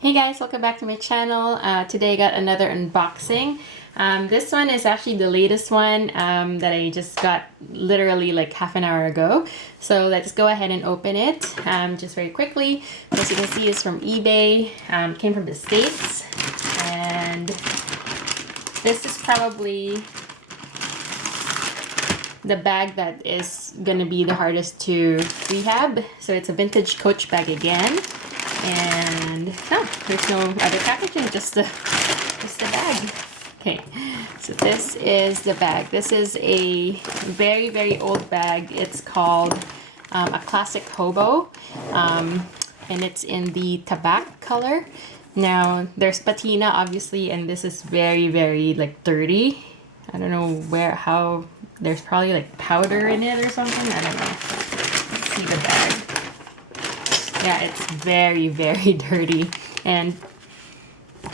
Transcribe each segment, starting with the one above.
Hey guys, welcome back to my channel. Today I got another unboxing. This one is actually the latest one that I just got literally like half an hour ago. So let's go ahead and open it just very quickly. As you can see, it's from eBay, came from the States, and this is probably the bag that is gonna be the hardest to rehab. So it's a vintage Coach bag again. And no, there's no other packaging, just the bag. Okay, so this is the bag. This is a very, very old bag. It's called a classic HOBO, and it's in the tobacco color. Now, there's patina, obviously, and this is very, very, like, dirty. I don't know how, there's probably, like, powder in it or something. I don't know. Let's see the bag. Yeah, it's very, very dirty, and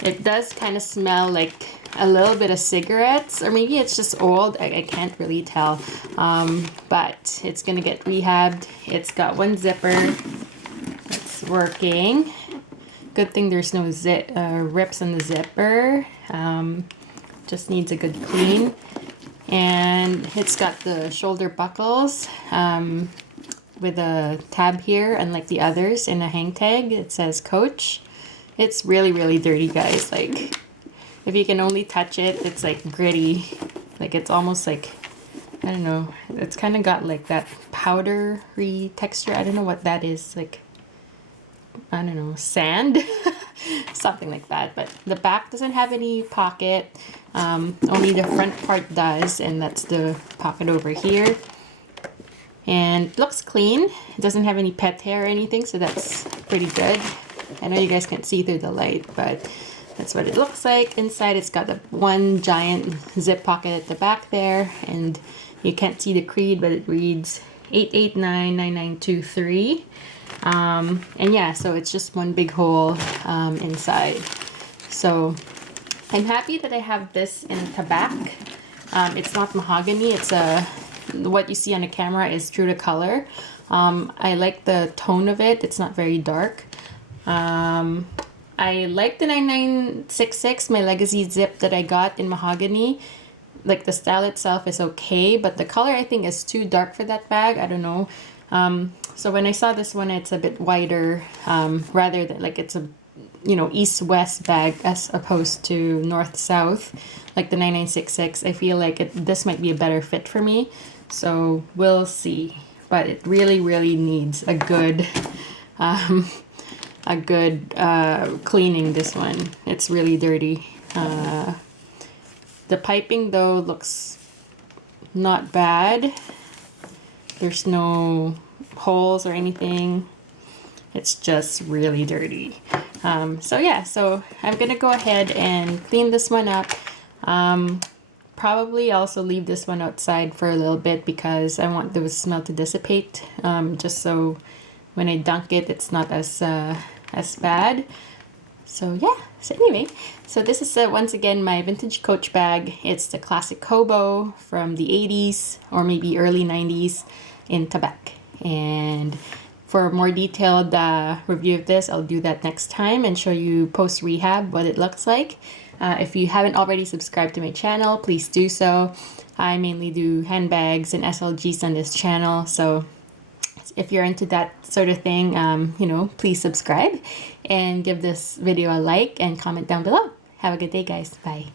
it does kind of smell like a little bit of cigarettes, or maybe it's just old. I can't really tell, but it's gonna get rehabbed. It's got one zipper that's working. Good thing there's no rips on the zipper. Just needs a good clean, and it's got the shoulder buckles with a tab here, unlike the others, and a hang tag. It says Coach. It's really, really dirty, guys. Like, if you can only touch it, it's like gritty. Like, it's almost like, I don't know, it's kind of got like that powdery texture. I don't know what that is. Like, I don't know, sand? Something like that. But the back doesn't have any pocket. Only the front part does, and that's the pocket over here. And it looks clean. It doesn't have any pet hair or anything, so that's pretty good. I know you guys can't see through the light, but that's what it looks like. Inside, it's got the one giant zip pocket at the back there, and you can't see the creed, but it reads 8899923. And yeah, so it's just one big hole inside. So I'm happy that I have this in tobacco. It's not mahogany. It's what you see on the camera is true to color. I like the tone of it. It's not very dark. I like the 9966, my legacy zip that I got in mahogany. Like, the style itself is okay, but the color I think is too dark for that bag. I don't know. So when I saw this one, it's a bit wider, rather than like it's a, you know, east-west bag as opposed to north-south, like the 9966. I feel like this might be a better fit for me. So we'll see, but it really, really needs a good cleaning, this one. It's really dirty. The piping though looks not bad. There's no holes or anything. It's just really dirty. So yeah, so I'm gonna go ahead and clean this one up. Probably also leave this one outside for a little bit because I want the smell to dissipate, just so when I dunk it, it's not as bad. So yeah, so anyway, so this is once again my vintage Coach bag. It's the classic HOBO from the 80s or maybe early 90s in tobacco. And for a more detailed review of this, I'll do that next time and show you post rehab what it looks like. If you haven't already subscribed to my channel, please do so. I mainly do handbags and SLGs on this channel, so if you're into that sort of thing, you know, please subscribe and give this video a like and comment down below. Have a good day, guys. Bye.